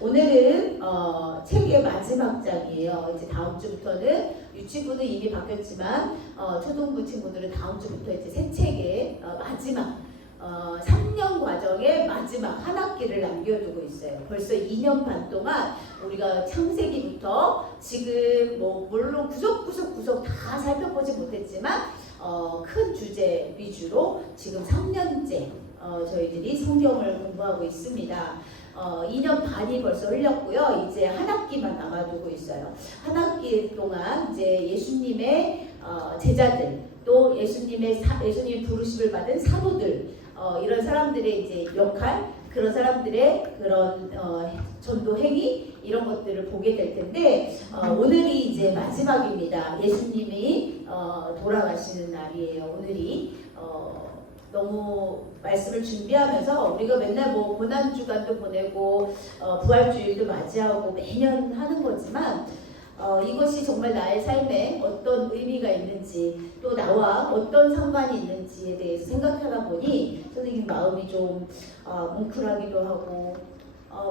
오늘은 책의 마지막 장이에요. 이제 다음 주부터는 유치부는 이미 바뀌었지만 초등부 친구들은 다음 주부터 이제 새 책의 마지막 3년 과정의 마지막 한 학기를 남겨두고 있어요. 벌써 2년 반 동안 우리가 창세기부터 지금 뭐 물론 구석구석 다 살펴보지 못했지만 큰 주제 위주로 지금 3년째 저희들이 성경을 공부하고 있습니다. 2년 반이 벌써 흘렸고요. 이제 한 학기만 남아두고 있어요. 한 학기 동안 이제 예수님의 제자들, 또 예수님 부르심을 받은 사도들, 이런 사람들의 이제 역할, 그런 사람들의 그런 전도 행위, 이런 것들을 보게 될 텐데 오늘이 이제 마지막입니다. 예수님이 돌아가시는 날이에요. 오늘이 너무 말씀을 준비하면서 우리가 맨날 뭐 고난주간도 보내고 부활주일도 맞이하고 매년 하는 거지만 이것이 정말 나의 삶에 어떤 의미가 있는지, 또 나와 어떤 상관이 있는지에 대해서 생각하다 보니 선생님 마음이 좀 뭉클하기도 하고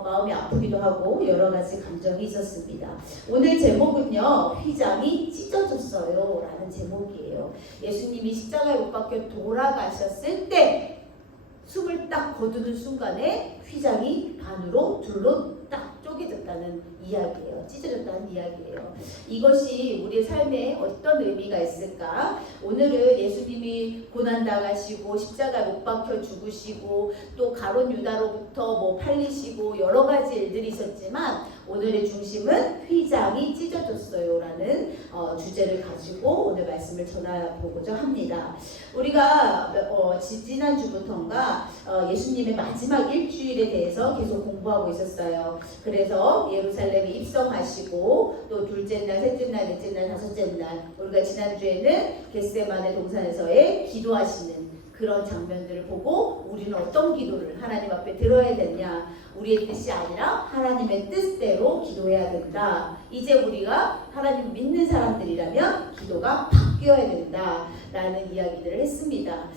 마음이 아프기도 하고 여러 가지 감정이 있었습니다. 오늘 제목은요, 휘장이 찢어졌어요 라는 제목이에요. 예수님이 십자가에 못 박혀 돌아가셨을 때 숨을 딱 거두는 순간에 휘장이 반으로 둘로 딱 쪼개졌다는 이야기예요. 찢어졌다는 이야기예요. 이것이 우리의 삶에 어떤 의미가 있을까? 오늘은 예수님이 고난당하시고 십자가에 못 박혀 죽으시고 또 가룟 유다로부터 뭐 팔리시고 여러 가지 일들이 있었지만 오늘의 중심은 휘장이 찢어졌어요 라는 주제를 가지고 오늘 말씀을 전해보고자 합니다. 우리가 지난주부터인가 예수님의 마지막 일주일에 대해서 계속 공부하고 있었어요. 그래서 예루살렘에 입성하시고 또 둘째 날, 셋째 날, 넷째 날, 다섯째 날, 우리가 지난주에는 겟세마네 동산에서의 기도하시는 그런 장면들을 보고 우리는 어떤 기도를 하나님 앞에 들어야 되냐, 우리의 뜻이 아니라 하나님의 뜻대로 기도해야 된다. 이제 우리가 하나님 믿는 사람들이라면 기도가 바뀌어야 된다 라는 이야기들을 했습니다.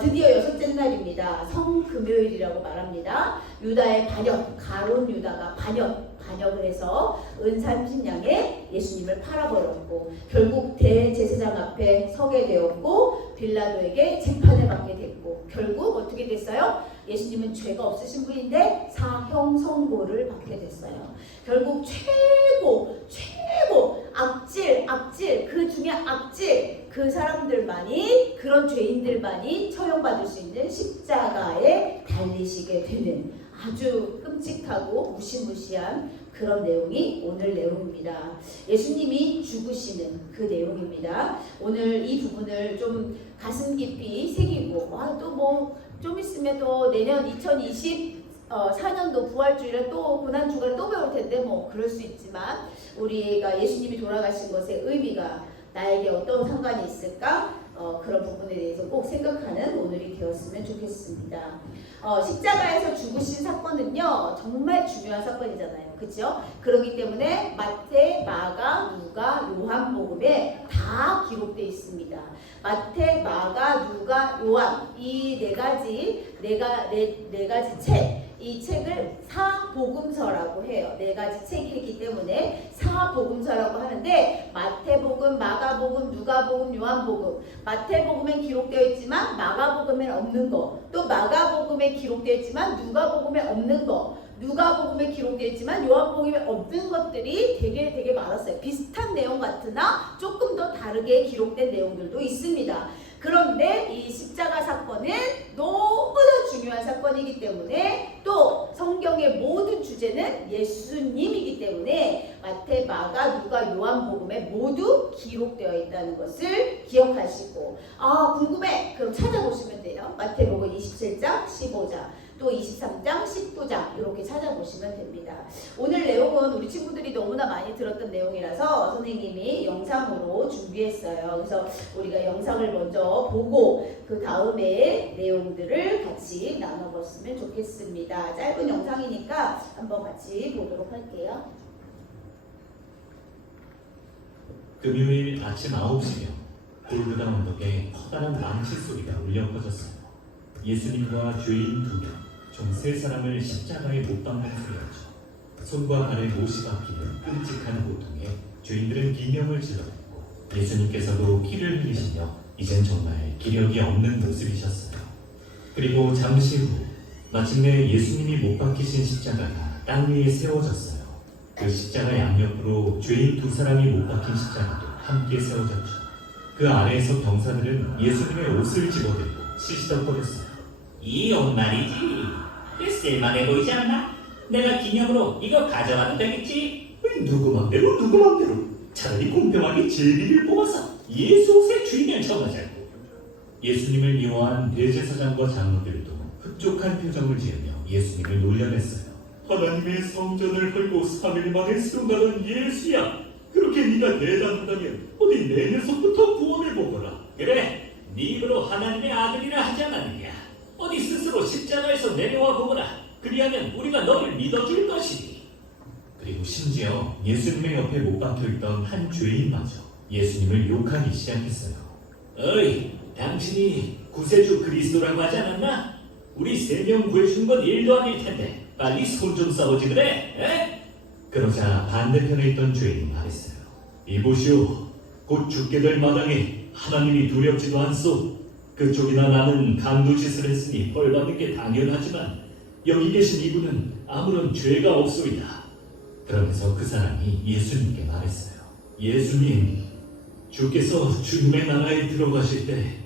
드디어 여섯째 날입니다. 성금요일이라고 말합니다. 유다의 반역, 가룟 유다가 반역을 해서 은 30냥에 예수님을 팔아버렸고 결국 대제사장 앞에 서게 되었고 빌라도에게 재판을 받게 됐고 결국 어떻게 됐어요? 예수님은 죄가 없으신 분인데 사형 선고를 받게 됐어요. 결국 최고 악질 그 중에 악질 그 사람들만이 그런 죄인들만이 처형받을 수 있는 십자가에 달리시게 되는 아주 끔찍하고 무시무시한 그런 내용이 오늘 내용입니다. 예수님이 죽으시는 그 내용입니다. 오늘 이 부분을 좀 가슴 깊이 새기고 또 뭐 좀 있으면 또 내년 2024년도 부활주일에 또 고난주간을 또 배울 텐데 뭐 그럴 수 있지만 우리가 예수님이 돌아가신 것의 의미가 나에게 어떤 상관이 있을까? 그런 부분에 대해서 꼭 생각하는 오늘이 되었으면 좋겠습니다. 십자가에서 죽으신 사건은요 정말 중요한 사건이잖아요. 그렇죠? 그렇기 때문에 마태, 마가, 누가, 요한복음에 다 기록되어 있습니다. 마태, 마가, 누가, 요한 이 네 가지 책, 이 책을 사복음서라고 해요. 네 가지 책이기 때문에 사복음서라고 하는데 마태복음, 마가복음, 누가복음, 요한복음, 마태복음엔 기록되어 있지만 마가복음엔 없는 거, 또 마가복음에 기록되어 있지만 누가복음에 없는 거, 누가복음에 기록되어 있지만 요한복음에 없는 것들이 되게 많았어요. 비슷한 내용 같으나 조금 더 다르게 기록된 내용들도 있습니다. 그런데 이 십자가 사건은 너무나 중요한 사건이기 때문에 또 성경의 모든 주제는 예수님이기 때문에 마태, 마가, 누가, 요한복음에 모두 기록되어 있다는 것을 기억하시고 궁금해? 그럼 찾아보시면 돼요. 마태복음 27장, 15장 또 23장, 19장 이렇게 찾아보시면 됩니다. 오늘 내용은 우리 친구들이 너무나 많이 들었던 내용이라서 선생님이 영상으로 준비했어요. 그래서 우리가 영상을 먼저 보고 그 다음에 내용들을 같이 나눠봤으면 좋겠습니다. 짧은 영상이니까 한번 같이 보도록 할게요. 금요일 아침 9시면 골고다 언덕에 커다란 망치 소리가 울려 퍼졌습니다. 예수님과 죄인 2명, 총 3사람을 십자가에 못 박는 소리였죠. 손과 발에 못이 박히는 끔찍한 고통에 죄인들은 비명을 질렀고 예수님께서도 피를 흘리시며 이젠 정말 기력이 없는 모습이셨어요. 그리고 잠시 후 마침내 예수님이 못 박히신 십자가가 땅 위에 세워졌어요. 그 십자가 양옆으로 죄인 두 사람이 못 박힌 십자가도 함께 세워졌죠. 그 아래에서 병사들은 예수님의 옷을 집어들고 시시덕거렸어요. 이 옷 말이지. 꽤 쓸만해 보이지 않나? 내가 기념으로 이거 가져가도 되겠지? 누구 맘대로 차라리 공평하게 제비를 뽑아서 예수 옷의 주인을 정하자고. 예수님을 미워한 대제사장과 장로들도 흡족한 표정을 지으며 예수님을 놀려냈어요. 하나님의 성전을 헐고 3일 만에 승하는 예수야. 그렇게 네가 대단하다면 어디 내 녀석부터 구원을 보거라. 그래, 네 입으로 하나님의 아들이라 하지 않았느냐? 어디 스스로 십자가에서 내려와 보거라. 그리하면 우리가 너를 믿어줄 것이니. 그리고 심지어 예수님의 옆에 못 박혀있던 한 죄인마저 예수님을 욕하기 시작했어요. 어이, 당신이 구세주 그리스도라고 하지 않았나? 우리 3명 구해준 건 일도 아닐 텐데 빨리 손 좀 써보지 그래? 에? 그러자 반대편에 있던 죄인이 말했어요. 이보시오, 곧 죽게 될 마당에 하나님이 두렵지도 않소. 그쪽이나 나는 간두짓을 했으니 벌받는 게 당연하지만 여기 계신 이분은 아무런 죄가 없소이다. 그러면서 그 사람이 예수님께 말했어요. 예수님, 주께서 주님의 나라에 들어가실 때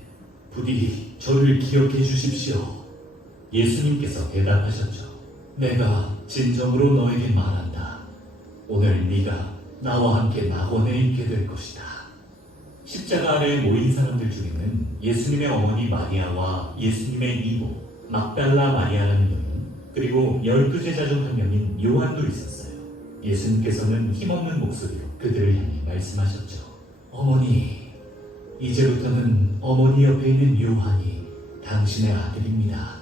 부디 저를 기억해 주십시오. 예수님께서 대답하셨죠. 내가 진정으로 너에게 말한다. 오늘 네가 나와 함께 낙원에 있게 될 것이다. 십자가 아래에 모인 사람들 중에는 예수님의 어머니 마리아와 예수님의 이모 막달라 마리아라는 여인, 그리고 12제자 중 한 명인 요한도 있었어요. 예수님께서는 힘없는 목소리로 그들을 향해 말씀하셨죠. 어머니, 이제부터는 어머니 옆에 있는 요한이 당신의 아들입니다.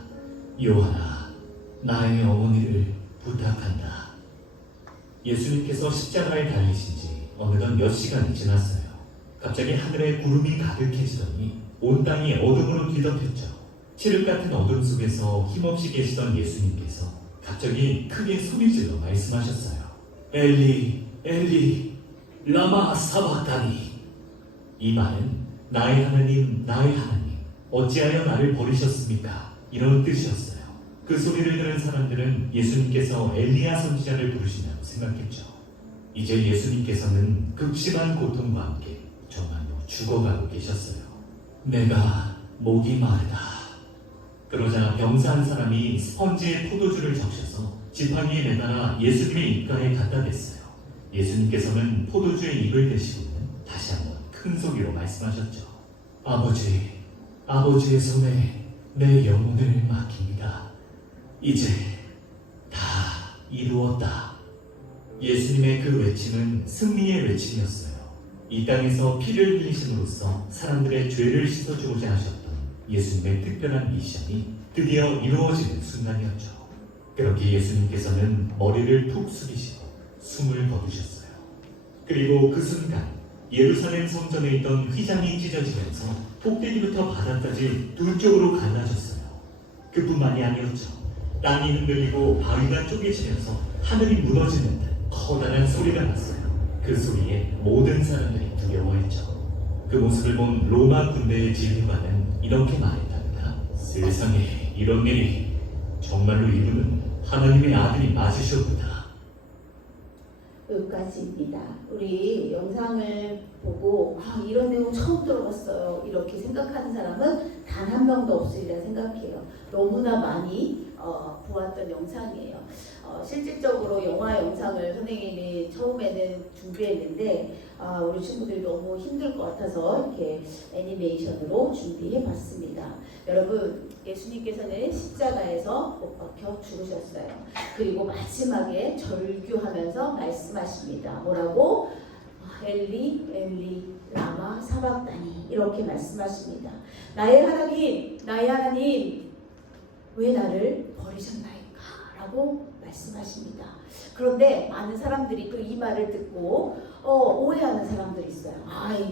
요한아, 나의 어머니를 부탁한다. 예수님께서 십자가에 달리신 지 어느덧 몇 시간이 지났어요. 갑자기 하늘에 구름이 가득해지더니 온 땅이 어둠으로 뒤덮였죠. 칠흑 같은 어둠 속에서 힘없이 계시던 예수님께서 갑자기 크게 소리질러 말씀하셨어요. 엘리, 엘리, 라마 사박다니. 이 말은 나의 하나님, 나의 하나님, 어찌하여 나를 버리셨습니까? 이런 뜻이었어요. 그 소리를 들은 사람들은 예수님께서 엘리야 선지자를 부르시냐고 생각했죠. 이제 예수님께서는 극심한 고통과 함께 정말로 죽어가고 계셨어요. 내가 목이 마르다. 그러자 병사 한 사람이 스펀지에 포도주를 적셔서 지팡이에 매달아 예수님의 입가에 갖다 댔어요. 예수님께서는 포도주에 입을 대시고는 다시 한번 큰 소리로 말씀하셨죠. 아버지, 아버지의 손에 내 영혼을 맡깁니다. 이제 다 이루었다. 예수님의 그 외침은 승리의 외침이었어요. 이 땅에서 피를 흘리심으로써 사람들의 죄를 씻어주고자 하셨던 예수님의 특별한 미션이 드디어 이루어지는 순간이었죠. 그렇게 예수님께서는 머리를 푹 숙이시고 숨을 거두셨어요. 그리고 그 순간 예루살렘 성전에 있던 휘장이 찢어지면서 꼭대기부터 바닥까지 두 쪽으로 갈라졌어요. 그뿐만이 아니었죠. 땅이 흔들리고 바위가 쪼개지면서 하늘이 무너지는 듯 커다란 소리가 났어요. 그 소리에 모든 사람들이 두려워했죠. 그 모습을 본 로마 군대의 지휘관은 이렇게 말했답니다. 세상에 이런 일이, 정말로 이분은 하나님의 아들이 맞으셨구나. 여기까지입니다. 우리 영상을 보고 이런 내용 처음 들어봤어요. 이렇게 생각하는 사람은 단 한 명도 없으리라 생각해요. 너무나 많이 보았던 영상이에요. 실질적으로 영화 영상을 선생님이 처음에는 준비했는데 우리 친구들이 너무 힘들 것 같아서 이렇게 애니메이션으로 준비해봤습니다. 여러분, 예수님께서는 십자가에서 못 박혀 죽으셨어요. 그리고 마지막에 절규하면서 말씀하십니다. 뭐라고? 엘리 엘리 라마 사박다니, 이렇게 말씀하십니다. 나의 하나님 왜 나를 버리셨나이까? 라고 말씀하십니다. 그런데 많은 사람들이 또 이 말을 듣고 오해하는 사람들이 있어요.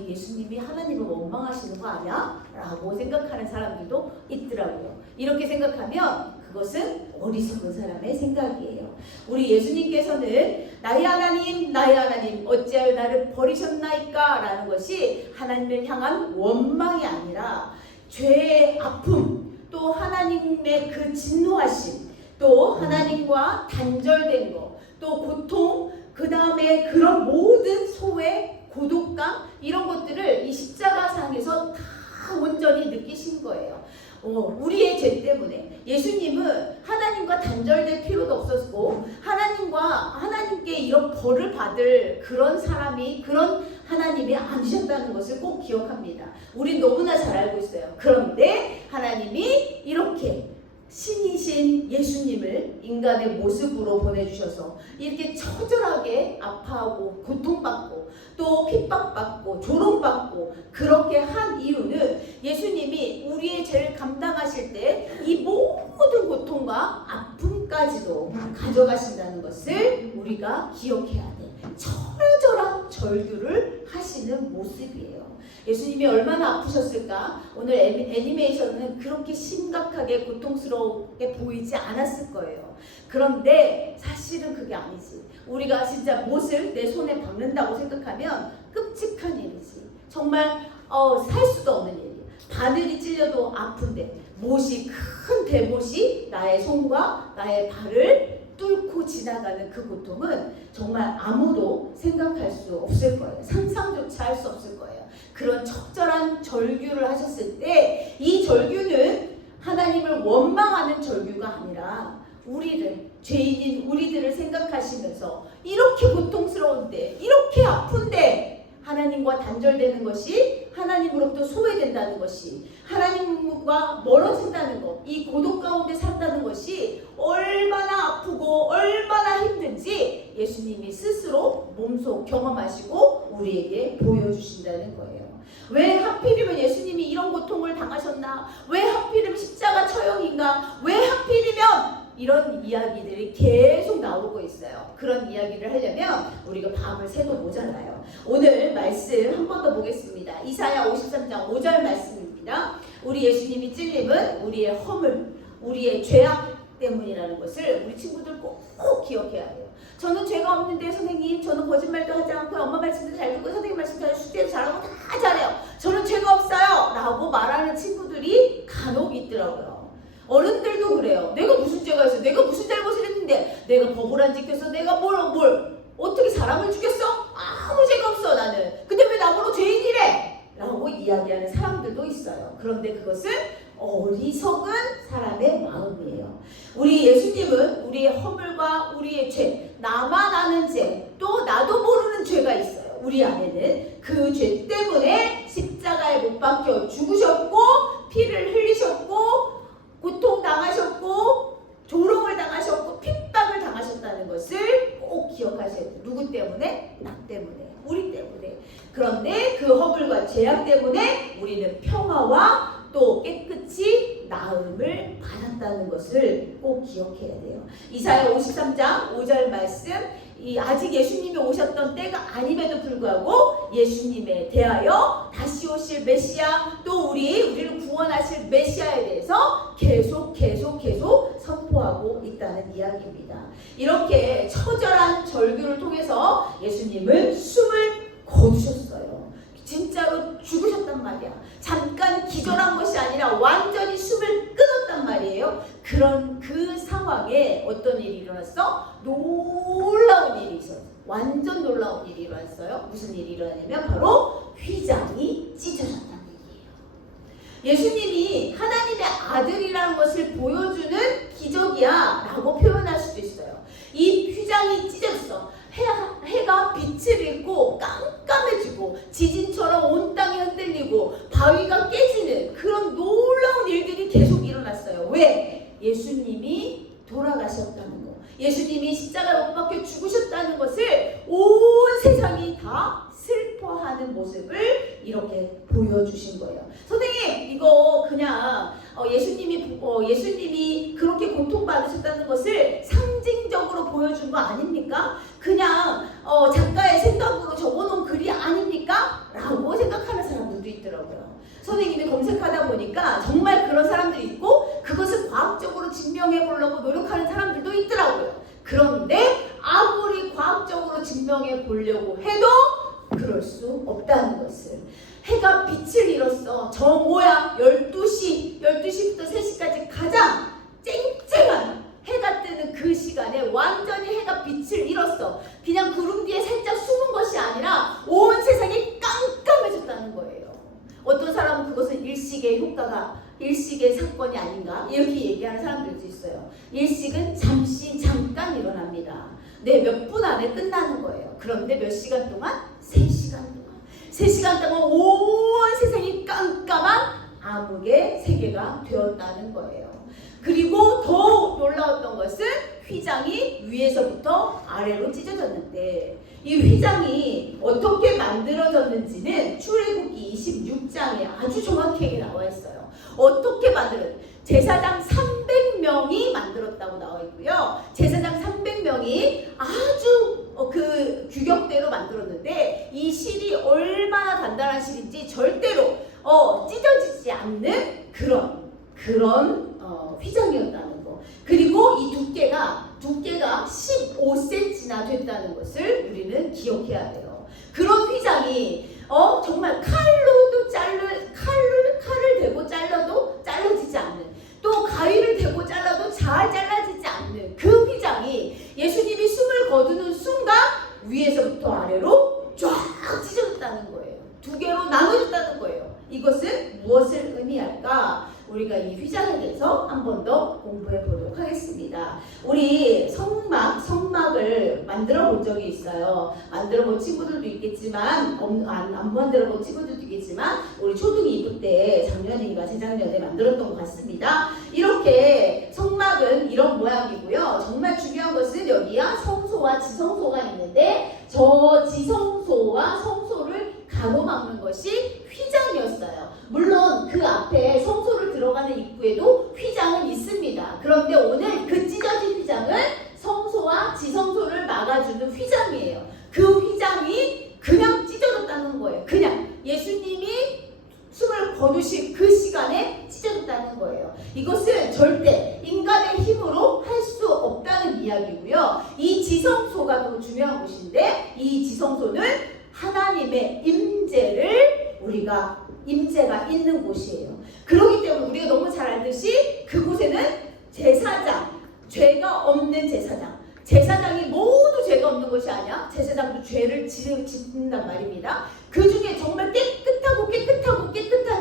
예수님이 하나님을 원망하시는 거 아니야? 라고 생각하는 사람들도 있더라고요. 이렇게 생각하면 그것은 어리석은 사람의 생각이에요. 우리 예수님께서는 나의 하나님 어찌하여 나를 버리셨나이까 라는 것이 하나님을 향한 원망이 아니라 죄의 아픔, 또 하나님의 그 진노하심, 또 하나님과 단절된 것, 또 고통, 그 다음에 그런 모든 소외, 고독감 이런 것들을 이 십자가상에서 다 온전히 느끼신 거예요. 우리의 죄 때문에 예수님은 하나님과 단절될 필요도 없었고 하나님께 이런 벌을 받을 그런 사람이 그런 하나님이 아니셨다는 것을 꼭 기억합니다. 우린 너무나 잘 알고 있어요. 그런데 하나님이 이렇게 신이신 예수님을 인간의 모습으로 보내주셔서 이렇게 처절하게 아파하고 고통받고 또 핍박받고 조롱받고 그렇게 한 이유는 예수님이 우리의 죄를 감당하실 때 이 모든 고통과 아픔까지도 가져가신다는 것을 우리가 기억해야 돼. 처절한 절규를 하시는 모습이에요. 예수님이 얼마나 아프셨을까? 오늘 애니메이션은 그렇게 심각하게 고통스럽게 보이지 않았을 거예요. 그런데 사실은 그게 아니지. 우리가 진짜 못을 내 손에 박는다고 생각하면 끔찍한 일이지. 정말 살 수도 없는 일이야. 바늘이 찔려도 아픈데 큰 대못이 나의 손과 나의 발을 뚫고 지나가는 그 고통은 정말 아무도 생각할 수 없을 거예요. 상상조차 할 수 없을 거예요. 그런 적절한 절규를 하셨을 때 이 절규는 하나님을 원망하는 절규가 아니라 죄인인 우리들을 생각하시면서 이렇게 고통스러운데 이렇게 아픈데 하나님과 단절되는 것이 하나님으로부터 소외된다는 것이 하나님과 멀어진다는 것, 이 고독 가운데 산다는 것이 얼마나 아프고 얼마나 힘든지 예수님이 스스로 몸소 경험하시고 우리에게 보여주신다는 거예요. 왜 하필이면 예수님이 이런 고통을 당하셨나? 왜 하필이면 십자가 처형인가? 왜 하필이면 이런 이야기들이 계속 나오고 있어요. 그런 이야기를 하려면 우리가 밤을 새도 모자라요. 오늘 말씀 한 번 더 보겠습니다. 이사야 53장 5절 말씀입니다. 우리 예수님이 찔림은 우리의 허물, 우리의 죄악 때문이라는 것을 우리 친구들 꼭 기억해야 돼요. 저는 죄가 없는데 선생님, 저는 거짓말도 하지 않고 엄마 말씀도 잘 듣고 선생님 말씀 잘 숙제도 잘하고 다 잘해요. 저는 죄가 없어요 라고 말하는 친구들이 간혹 있더라고요. 어른들도 그래요. 내가 무슨 죄가 있어? 내가 무슨 잘못을 했는데? 내가 법을 안 지켰어? 내가 뭘 어떻게 사람을 죽였어? 아무 죄가 없어 나는. 근데 왜 나보고 죄인이래? 라고 이야기하는 사람들도 있어요. 그런데 그것은 어리석은 사람의 마음이에요. 우리 예수님은 우리의 허물과 우리의 죄, 나만 아는 죄, 또 나도 모르는 죄가 있어요. 우리 안에는 그 죄 때문에 십자가에 못 박혀 죽으셨고 피를 흘리셨고 고통당하셨고 조롱을 당하셨고 핍박을 당하셨다는 것을 꼭 기억하셔야 돼요. 누구 때문에? 나 때문에, 우리 때문에. 그런데 그 허물과 죄악 때문에 우리는 평화와 또 깨끗이 나음을 받았다는 것을 꼭 기억해야 돼요. 이사야 53장 5절 말씀, 아직 예수님이 오셨던 때가 아님에도 불구하고 예수님에 대하여 다시 오실 메시아, 또 우리를 구원하실 메시아에 대해서 계속 선포하고 있다는 이야기입니다. 이렇게 처절한 절규를 통해서 예수님은 숨을 거두셨어요. 진짜로 죽으셨단 말이야. 잠깐 기절한 것이 아니라 완전히 숨을 끊었단 말이에요. 그런 그 상황에 어떤 일이 일어났어? 놀라운 일이 있어요. 완전 놀라운 일이 일어났어요. 무슨 일이 일어나냐면 바로 휘장이 찢어졌다는 얘기예요. 예수님이 하나님의 아들이라는 것을 보여주는 기적이야 라고 표현할 수도 있어요. 이 휘장이 찢어졌어. 해가 빛을 잃고 깜깜해지고 지진처럼 온 땅이 흔들리고 바위가 깨지는 그런 놀라운 일들이 계속 일어났어요. 왜? 예수님이 돌아가셨다는 거, 예수님이 십자가에 못 박혀 죽으셨다는 것을 온 세상이 다 슬퍼하는 모습을 이렇게 보여주신 거예요. 선생님, 이거 그냥 예수님이 그렇게 고통받으셨다는 것을 상징적으로 보여준 거 아닙니까? 그냥 작가의 생각으로 적어놓은 글이 아닙니까? 라고 생각하는 사람들도 있더라고요. 선생님이 검색하다 보니까 정말 그런 사람들이 있고 그것을 과학적으로 증명해 증명해 보려고 해도 그럴 수 없다는 것을. 해가 빛을 잃었어. 저 모양 12시부터 3시까지 가장 쨍쨍한 해가 뜨는 그 시간에 완전히 해가 빛을 잃었어. 그냥 구름 뒤에 살짝 숨은 것이 아니라 온 세상이 깜깜해졌다는 거예요. 어떤 사람은 그것은 일식의 효과가, 일식의 사건이 아닌가 이렇게 얘기하는 사람들도 있어요. 일식은 잠시 잠깐 일어납니다. 네, 몇 분 안에 끝나는 거예요. 그런데 몇 시간 동안? 3시간 동안. 3시간 동안 온 세상이 깜깜한 암흑의 세계가 되었다는 거예요. 그리고 더 놀라웠던 것은 휘장이 위에서부터 아래로 찢어졌는데, 이 휘장이 어떻게 만들어졌는지는 출애굽기 26장에 아주 정확하게 나와 있어요. 어떻게 제사장 300명이 만들었다고 나와 있고요. 제사장 300명이 아주 그 규격대로 만들었는데, 이 실이 얼마나 단단한 실인지 절대로 찢어지지 않는 그런 휘장이었다는 거. 그리고 이 두께가 15cm나 됐다는 것을 우리는 기억해야 돼요. 그런 휘장이 정말 칼을 대고 잘라도 잘라지지 않는, 또 가위를 대고 잘라도 잘 잘라지지 않는 그 휘장이 예수님이 숨을 거두는 순간 위에서부터 아래로 쫙 찢어졌다는 거예요. 두 개로 나눠졌다는 거예요. 이것은 무엇을 의미할까? 우리가 이 휘장에 대해서 한 번 더 공부해 보도록 하겠습니다. 우리 성막을 만들어 본 적이 있어요. 만들어 본 친구들도 있겠지만, 안 만들어 본 친구들도 있겠지만, 우리 초등 2부 때 작년인가 재작년에 만들었던 것 같습니다. 이렇게 성막은 이런 모양이고요. 정말 중요한 것은 여기야 성소와 지성소가 있는데, 저 지성소와 성소를 가로막는 것이 휘장이었어요. 물론 그 앞에 성소를 들어가는 입구에도 휘장은 있습니다. 그런데 오늘 그 찢어진 휘장은 성소와 지성소를 막아주는 휘장이에요. 그 휘장이 그냥 찢어졌다는 거예요. 그냥 예수님이 숨을 거두신 그 시간에 찢어졌다는 거예요. 이것은 절대 인간의 힘으로 할 수 없다는 이야기고요. 이 지성소가 더 중요한 곳인데, 이 지성소는 하나님의 임재가 있는 곳이에요. 그렇기 때문에 우리가 너무 잘 알듯이 그곳에는 제사장, 죄가 없는 제사장이 모두 죄가 없는 것이 아니야. 제사장도 죄를 짓는단 말입니다. 그 중에 정말 깨끗한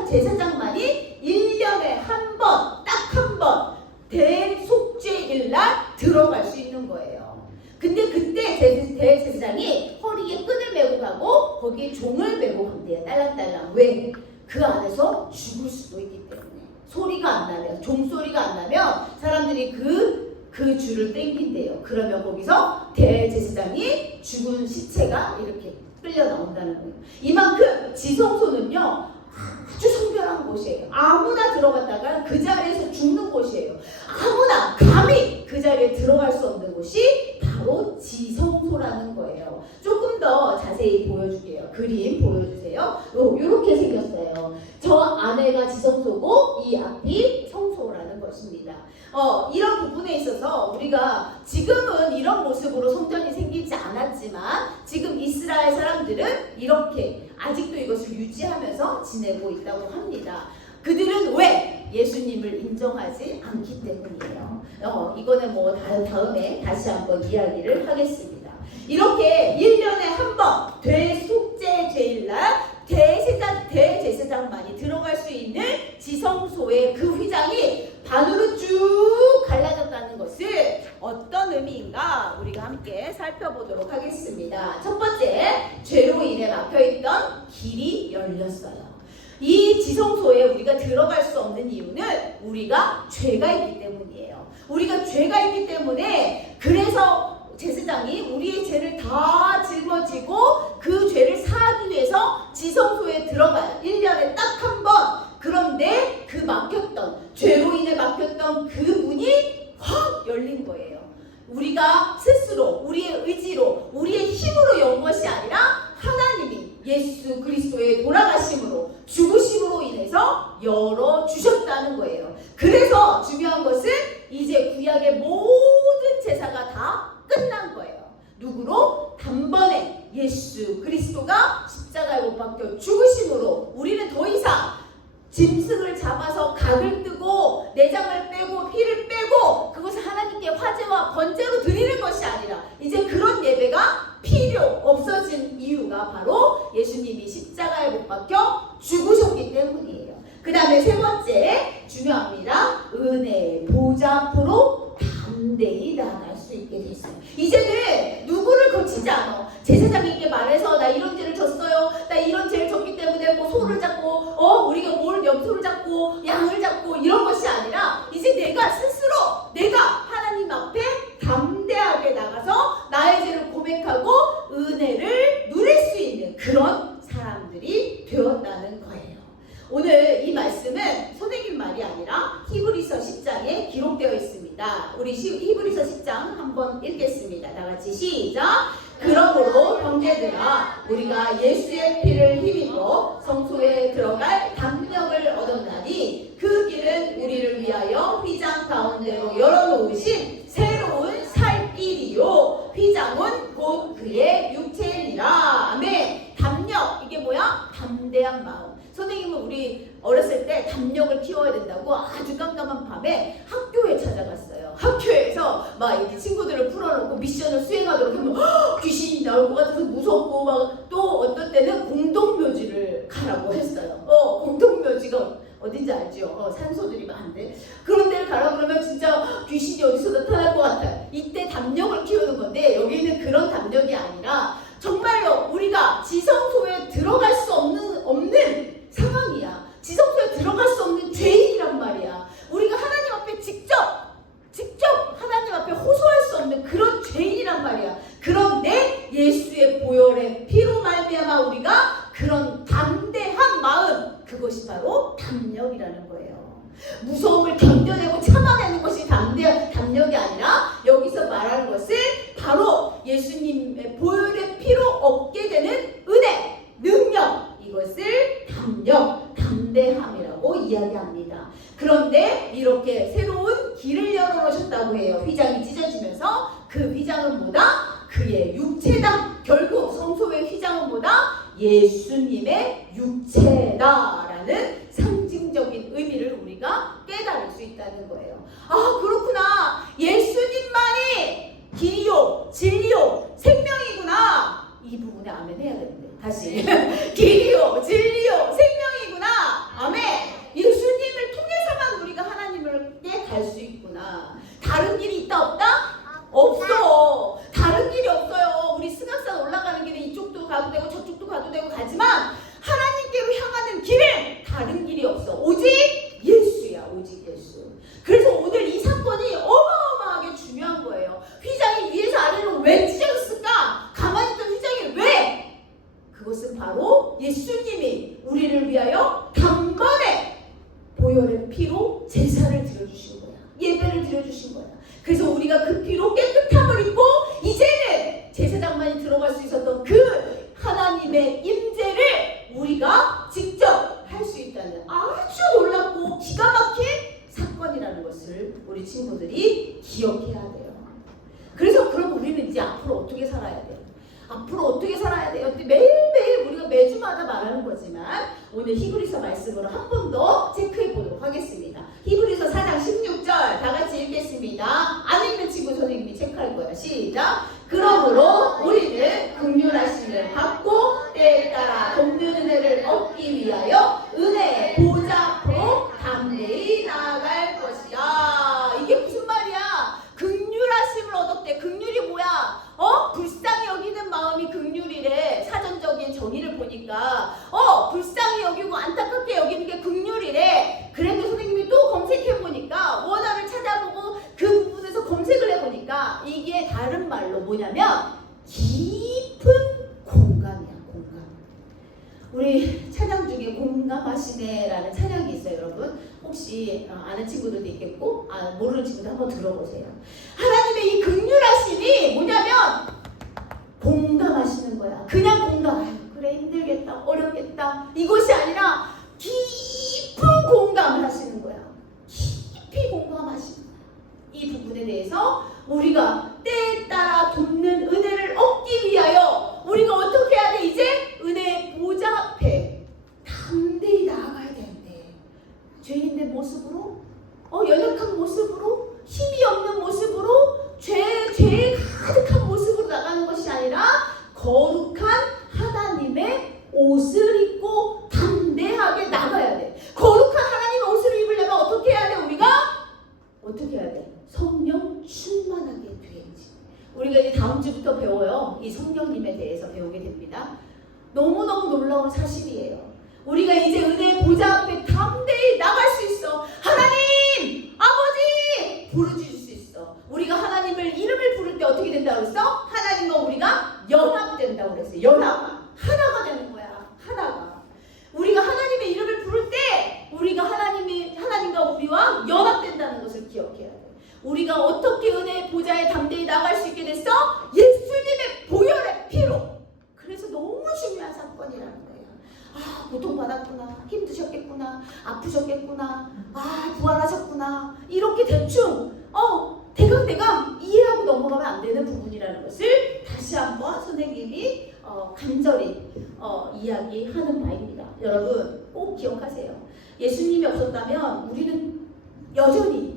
제사장만이 1년에 딱 한 번 대속죄일날 들어갈 수 있는 거예요. 근데 그때 대제사장이 허리에 끈을 메고 가고 거기에 종을 메고 간대요. 딸랑딸랑. 왜? 그 안에서 죽을 수도 있기 때문에. 소리가 안 나면, 종소리가 안 나면 사람들이 그 줄을 땡긴대요. 그러면 거기서 대제사장이 죽은 시체가 이렇게 끌려 나온다는 거예요. 이만큼 지성소는요, 아주 성별한 곳이에요. 아무나 들어갔다가 그 자리에서 죽는 곳이에요. 아무나 감히 그 자리에 들어갈 수 없는 곳이 바로 지성소라는 거예요. 조금 더 자세히 보여줄게요. 그림 보여주세요. 이렇게 생겼어요. 저 안에가 지성소고 이 앞이 성소라는 것입니다. 이런 부분에 있어서 우리가 지금은 이런 모습으로 성전이 생기지 않았지만, 지금 이스라엘 사람들은 이렇게 아직도 이것을 유지하면서 지내고 있다고 합니다. 그들은 왜? 예수님을 인정하지 않기 때문이에요. 이거는 다음에 다시 한번 이야기를 하겠습니다. 이렇게 1년에 한 번 대속죄제일날 대제사장만이 들어갈 수 있는 지성소의 그 휘장이 반으로 쭉 갈라졌다는 것을 어떤 의미인가 우리가 함께 살펴보도록 하겠습니다. 첫 번째, 죄로 인해 막혀있던 길이 열렸어요. 이 지성소에 우리가 들어갈 수 없는 이유는 우리가 죄가 있기 때문이에요. 우리가 죄가 있기 때문에, 그래서 제사장이 우리의 죄를 다 짊어지고 그 죄를 사하기 위해서 지성소에 들어가요. 1년에 딱 한 번. 그런데 그 죄로 인해 막혔던 그 문이 확 열린 거예요. 우리가 스스로, 우리의 의지로, 우리의 힘으로 연 것이 아니라 하나님이 예수 그리스도의 돌아가심으로, 죽으심으로 인해서 열어주셨다는 거예요. 그래서 중요한 것은 이제 구약의 모든 제사가 다 끝난 거예요. 누구로? 예수 그리스도가 십자가에 못 박혀 죽으심으로 우리는 더 이상 짐승을 잡아서 각을 뜨고 내장을 빼고 피를 빼고 그것을 하나님께 화제와 번제로 드리는 것이 아니라 이제 그런 예배가 필요 없어진 이유가 바로 예수님이 십자가에 못 박혀 죽으셨기 때문이에요. 그 다음에 세 번째 중요합니다. 은혜의 보좌 앞으로 담대히 나아갈 수 있게 됐어요. 이제는 누구를 거치지 않아. 제사장에게 말해서 나 이런 죄를 졌어요. 나 이런 죄를 졌기 때문에 뭐 소를 잡고 우리가 뭘 염소를 잡고 양을 잡고 이런 것이 아니라 이제 내가 스스로 내가 하나님 앞에 담대하게 나가서 나의 죄를 고백하고 은혜를 누릴 수 있는 그런 사람들이 되었다는 거예요. 오늘 이 말씀은 선생님 말이 아니라 히브리서 10장에 기록되어 있습니다. 우리 히브리서 10장 한번 읽겠습니다. 다 같이 시작. 그러므로 형제들아 우리가 예수의 피를 힘입어 성소에 들어갈 담력을 얻었나니 그 길은 우리를 위하여 휘장 가운데로 열어놓으신 새로운 살 길이요 휘장은 곧 그의 육체니라. 아멘. 담력 이게 뭐야? 담대한 마음. 선생님은 우리 어렸을 때 담력을 키워야 된다고 아주 깜깜한 밤에 학교에 찾아갔어요. 학교에서 막 이렇게 친구들을 풀어놓고 미션을 수행하도록 하면 귀신이 나올 것 같아서 무섭고 막 또 어떤 때는 공동묘지를 가라고 했어요. 공동묘지가 어딘지 알죠? 산소들이 많은데 그런 데를 가라 그러면 진짜 귀신이 어디서 나타날 것 같아요. 이때 담력을 키우는 건데 여기는 그런 담력이 아니라 정말로 우리가 지성소에 들어갈 수 없는 상황이야. 지성소에 들어갈 수 없는 죄인이란 말이야. 우리가 하나님 앞에 직접 하나님 앞에 호소할 수 없는 그런 죄인이란 말이야. 그런데 예수의 보혈의 피로 말미암아 우리가 그런 담대한 마음 그것이 바로 담력이라는 거예요. 무서움을 견뎌내고 참아내는 것이 담력이 아니라 여기서 말하는 것은 바로 예수님의 보혈의 피로 얻게 되는 은혜, 능력 이것을 담대함이라고 이야기합니다. 그런데 이렇게 새로운 길을 열어놓으셨다고 해요. 휘장이 찢어지면서 그 휘장은 뭐다? 그의 육체다. 결국 성소의 휘장은 뭐다? 예수님의 육체다라는 상징적인 의미를 우리가 깨달을 수 있다는 거예요. 아 그렇구나. 예수님만이 길이요 진리요 생명이구나. 이 부분에 아멘 해야 되는데 다시 길이요 진리요 생명이구나. 아멘. 예수님을 통해서만 우리가 하나님께 갈 수 있구나. 다른 길이 있다 없다? 없어. 다른 길이 없어요. 우리 승악산 올라가는 길에 이쪽도 가도 되고 저쪽도 가도 되고 가지만 하나님께로 향하는 길은 다른 길이 없어. 오직 예수야. 오직 예수. 그래서 오늘 이 사건이 어마어마하게 중요한 거예요. 휘장이 위에서 아래로 왜 찢어졌을까? 가만히 있던 휘장이 왜? 그것은 바로 예수님이 우리를 위하여 단번에 보혈의 피로 제사를 드려주신 거야. 예배를 드려주신 거야. 그래서 우리가 그 피로 깨끗함을 입고 이제는 제사장만이 들어갈 수 있었던 그 하나님의 임재를 우리가 직접 할 수 있다는 아주 놀랍고 기가 막힌 사건이라는 것을 우리 친구들이 기억해야 돼요. 그래서 그럼 우리는 이제 앞으로 어떻게 살아야 돼요? 앞으로 어떻게 살아야 돼요? 매일매일 우리가 매주마다 말하는 거지만 오늘 히브리서 말씀으로 한 번 더 체크해 보도록 하겠습니다. 히브리서 4장 16절 다 같이 읽겠습니다. 안 읽는 친구 선생님이 체크할 거예요. 시작. 그러므로 우리는 긍휼하심을 받고 때에 따라 돕는 은혜를 얻기 위하여 은혜의 보좌 앞으로 담대히 나아갈 것이다. 이게 무슨 말이야? 긍휼하심을 얻었대. 긍휼이 뭐야? 불쌍히 여기는 마음이 긍휼이래. 사전적인 정의를 보니까 불쌍히 여기고 안타깝게 여기는 게 긍휼이래. 그래도 선생님이 또 검색해보니까 원어를 찾아보고 그 부분에서 검색을 해보니까 이게 다른 말로 뭐냐면 깊은 공감이야. 공감. 우리 찬양 중에 공감하시네라는 찬양이 있어요. 여러분 혹시 아는 친구들도 있겠고 모르는 친구들 한번 들어보세요. 하나님의 이 긍휼하심이 뭐냐면 공감하시는 거야. 그냥 공감. 그래 힘들겠다 어렵겠다 이것이 아니라 깊은 공감을 하시는 거야. 깊이 공감하시는 거야. 이 부분에 대해서 우리가 때에 따라 돕는 은혜를 얻기 위하여 우리가 어떻게 거룩한 하나님의 옷을 입고 담대하게 나가야 돼. 거룩한 하나님의 옷을 입으려면 어떻게 해야 돼? 우리가 어떻게 해야 돼? 성령 충만하게 돼야지. 우리가 이제 다음 주부터 배워요. 이 성령님에 대해서 배우게 됩니다. 너무너무 놀라운 사실이에요. 우리가 이제 은혜의 보좌 앞에 담대히 나갈 수 있어. 하나님! 아버지! 부르짖을 수 있어. 우리가 하나님을 이름을 부를 때 어떻게 된다고 그랬어? 하나님과 우리가 연합된다고 그랬어요. 연합. 하나가 되는 거야. 하나가. 우리가 하나님의 이름을 부를 때 우리가 하나님과 우리와 연합된다는 것을 기억해야 돼. 우리가 어떻게 은혜의 보좌에 담대히 나갈 수 있게 됐어? 예수님의 보혈의 피로. 그래서 너무 중요한 사건이라는 거예요. 아, 고통받았구나, 힘드셨겠구나, 아프셨겠구나, 아, 부활하셨구나, 이렇게 대충 대강 이해하고 넘어가면 안 되는 부분이라는 것을 다시 한번 선생님이 간절히 이야기하는 바입니다. 여러분 꼭 기억하세요. 예수님이 없었다면 우리는 여전히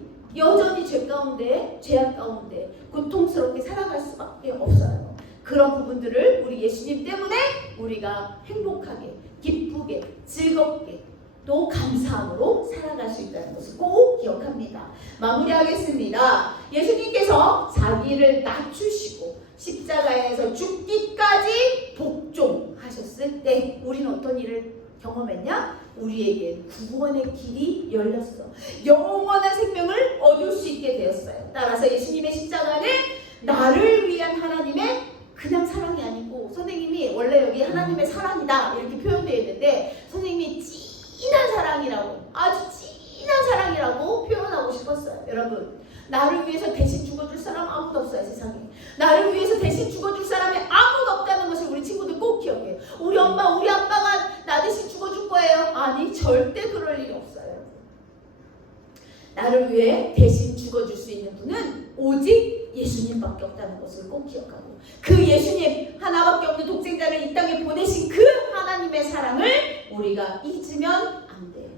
죄 가운데, 죄악 가운데 고통스럽게 살아갈 수밖에 없어요. 그런 부분들을 우리 예수님 때문에 우리가 행복하게, 기쁘게, 즐겁게, 또 감사함으로 살아갈 수 있다는 것을 꼭 기억합니다. 마무리하겠습니다. 예수님께서 자기를 낮추시고 십자가에서 죽기까지 복종하셨을 때 우리는 어떤 일을 경험했냐? 우리에게 구원의 길이 열렸어. 영원한 생명을 얻을 수 있게 되었어요. 따라서 예수님의 십자가는 나를 위한 하나님의 그냥 사랑이 아니고, 선생님이 원래 여기 하나님의 사랑이다 이렇게 표현되어 있는데 선생님이 진한 사랑이라고, 아주 진한 사랑이라고 표현하고 싶었어요. 여러분, 나를 위해서 대신 죽어줄 사람 아무도 없어요. 세상에 나를 위해서 대신 죽어줄 사람이 아무도 없다는 것을 우리 친구들 꼭 기억해요. 우리 엄마 우리 아빠가 나 대신 죽어줄 거예요? 아니, 절대 그럴 일이 없어요. 나를 위해 대신 죽어줄 수 있는 분은 오직 예수님밖에 없다는 것을 꼭 기억하고, 그 예수님 하나밖에 없는 독생자를 이 땅에 보내신 그 하나님의 사랑을 우리가 잊으면 안 돼요.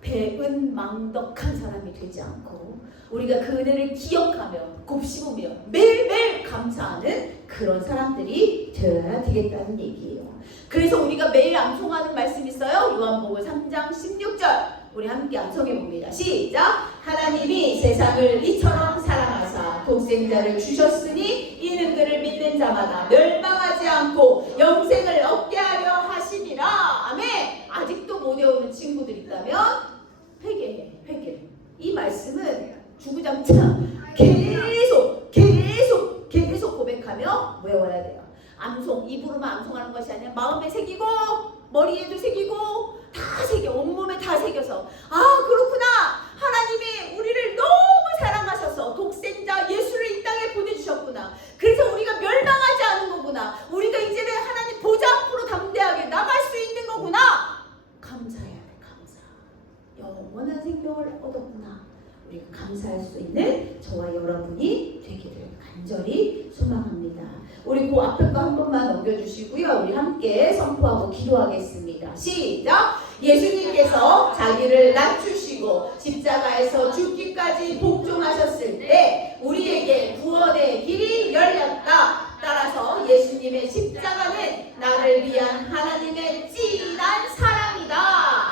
배은망덕한 사람이 되지 않고 우리가 그 은혜를 기억하며 곱씹으며 매일매일 감사하는 그런 사람들이 되어야 되겠다는 얘기예요. 그래서 우리가 매일 암송하는 말씀 있어요. 요한복음 3장 16절 우리 함께 암송해 봅니다. 시작! 하나님이 세상을 이처럼 사랑하사 독생자를 주셨으니 이는 그를 믿는 자마다 멸망하지 않고 영생을 얻게 하려 하심이라. 아멘. 아직도 못 외우는 친구들 있다면 회개해. 이 말씀은 주구장창 계속 고백하며 외워야 돼요. 암송, 입으로만 암송하는 것이 아니라 마음에 새기고 머리에도 새기고 다 새겨, 온몸에 다 새겨서, 아, 그렇구나, 하나님이 우리를 너무 사랑하셔서 독생자 예수를 이 땅에 보내주셨구나. 그래서 우리가 멸망하지 않은 거구나. 우리가 이제는 하나님 보좌 앞으로 담대하게 나갈 수 있는 거구나. 감사해야 돼. 감사. 영원한 생명을 얻었구나. 우리가 감사할 수 있는 저와 여러분이 되기를 간절히 소망합니다. 우리 그 앞에 거 한 번만 넘겨주시고요. 우리 함께 선포하고 기도하겠습니다. 시작! 예수님께서 자기를 낮추시고 십자가에서 죽기까지 복종하셨을 때 우리에게 구원의 길이 열렸다. 따라서 예수님의 십자가는 나를 위한 하나님의 진한 사랑이다.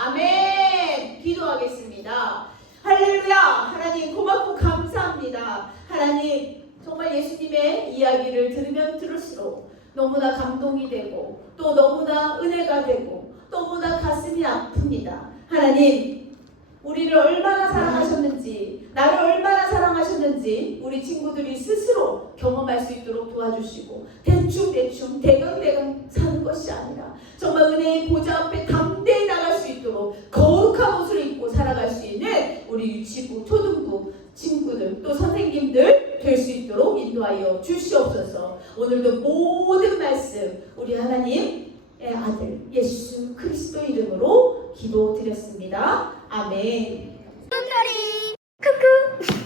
아멘. 기도하겠습니다. 할렐루야. 하나님 고맙고 감사합니다. 하나님 정말 예수님의 이야기를 들으면 들을수록 너무나 감동이 되고 또 너무나 은혜가 되고 너무나 가슴이 아픕니다. 하나님, 우리를 얼마나 사랑하셨는지, 나를 얼마나 사랑하셨는지 우리 친구들이 스스로 경험할 수 있도록 도와주시고, 대충 대강 사는 것이 아니라 정말 은혜의 보좌 앞에 담대히 나갈 수 있도록 거룩한 옷을 입고 살아갈 수 있는 우리 유치부, 초등부 친구들 또 선생님들 될 수 있도록 인도하여 주시옵소서. 오늘도 모든 말씀 우리 하나님의 아들 예수 그리스도 이름으로 기도드렸습니다. 아멘. 쿠쿠.